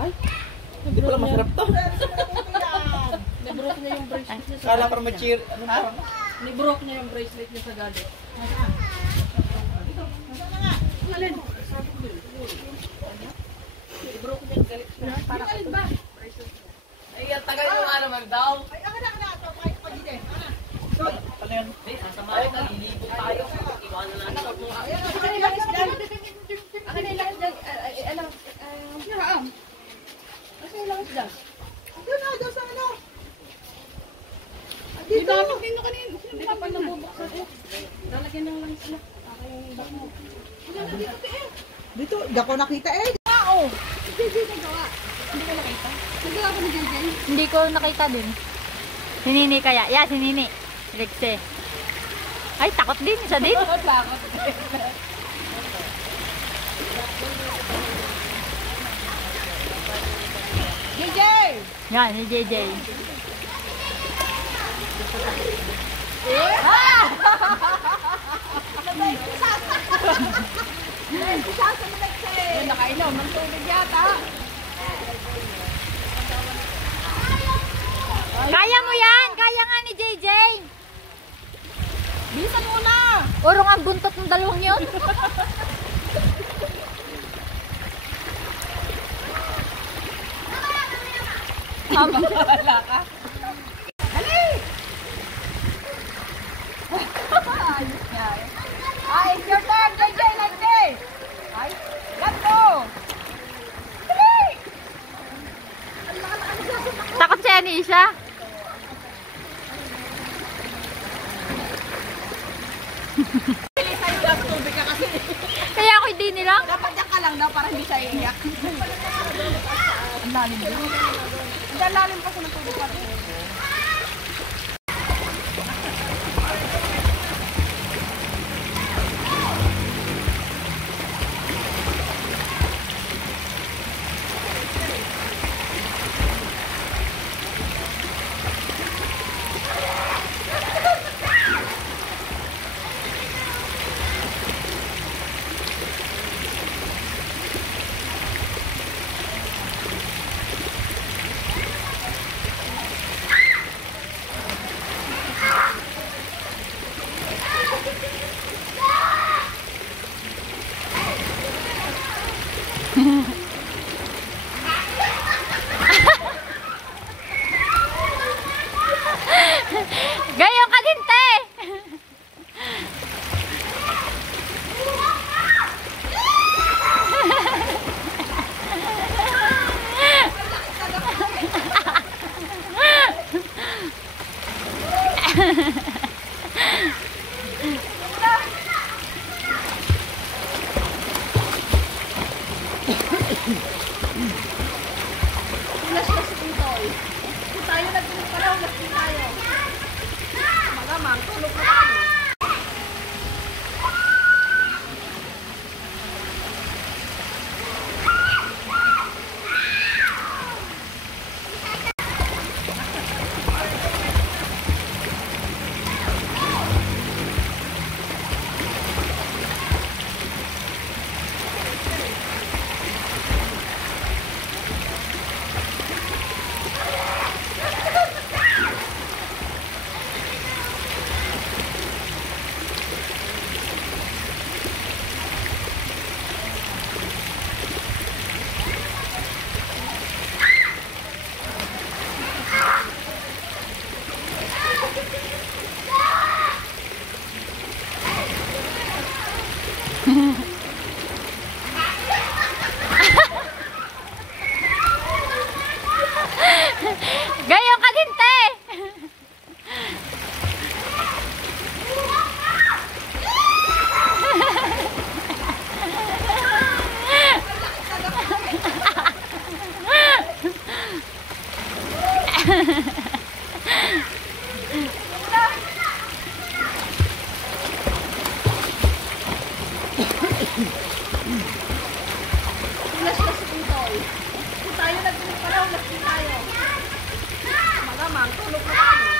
Ay, hindi pala masarap to. Nibrok niya yung bracelet niya sa Kala para ma-cheer. Ano na? Nibrok niya yung bracelet niya sa galit. Alin? Nibrok niya yung galit niya. Para alin ba? Ay, tagal yung ano man daw. Ay, ako na. Pakay pa dito. Ano yan? Sasamahin na, lilibo tayo. Iwanan na natin. Akin na lang isdan. Akin na lang isdan. Alam. Akin na lang isdan. Doon na, doon sa ano? Di ba? Hindi Hindi ka pa nabubuksan eh. Lalagyan lang lang sila. Aking bak mo. Dito, di ako nakita eh. Oo! Hindi nagawa. Hindi ko nakita. Nagawa ko ni JJ. Hindi ko nakita din. Si Nini kaya. Yeah, si Nini. Rexe. Ay, takot din. Isa din. Takot. JJ! Yan, si JJ. Nakainom ng tubig yata. Kaya mo yan! Kaya nga ni JJ! Bilisan mo na! Urong ang buntot ng dalawang yun. Wala ka. Hali! Ayos nga eh. Ay, it's your turn, JJ, like this! Ay, let's go! Hali! Takot si Anisha. Pili sa'yo lang tubig ka kasi. Kaya ako hindi nila. Dapat yan ka lang daw para hindi siya iiyak. Ang lalim ba? Ang lalim pa sa ng tubig pa rin. Gayon ka din, te! Ulas-ulas si Pintoy. Kung tayo nagpunod pala, ulas din tayo. Magamang, tulog na tayo. Gayon ka din, te! Ulas-ulas si Pintoy. Kung tayo nagpunod pala, ulas din tayo. Magamang, tulog na tayo.